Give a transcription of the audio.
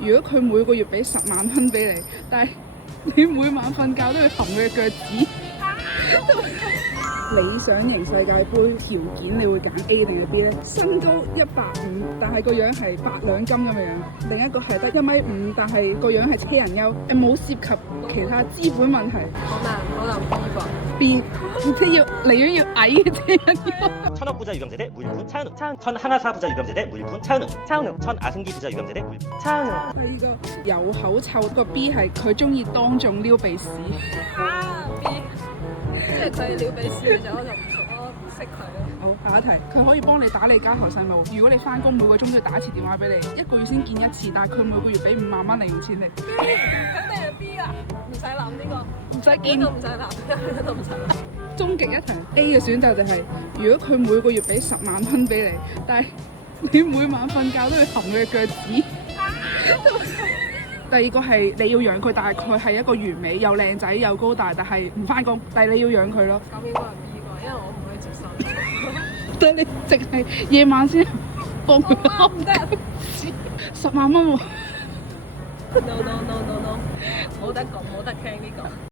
如果佢每個月俾10萬蚊俾你，但係你每晚瞓覺都要含佢嘅腳趾。理想型世界盃條件，你會揀 A 定係 B 呢？身高150，但係個樣係8兩金咁嘅樣；另一個係得1米5，但係個樣係車人優，冇涉及其他資本問題。可能 B，即要寧願要矮嘅車人優。 천억부자 유병재대 무일푼 차은우 천하나사 부자 유병재대 무일푼 차은우 천아승기 부자 유병재대 무일푼 차은우 第二個有口臭，個 B 係佢中意當眾撩鼻屎。B， 即係佢撩鼻屎嘅時候，我就唔識佢咯。好，下一題，佢可以幫你打理家頭細務。如果你翻工每個鐘都要打一次電話俾你，一個月先見一次，但係佢每個月俾5萬蚊零用錢你。肯定係 B 啊，唔使諗呢個，唔使見都唔使諗，呢都唔使諗。終極一題 A 嘅選擇就係、如果佢每個月俾10萬蚊俾你，但係你每晚瞓覺都要含佢嘅腳趾。第二個係你要養佢，但係佢係一個完美又靚仔又高大，但係唔翻工，但係你要養佢咯。咁應該係 B 個，因為我唔可以接受。但係你淨係夜晚先幫佢我唔得10萬蚊喎。 ，no，冇得講，冇得傾呢個。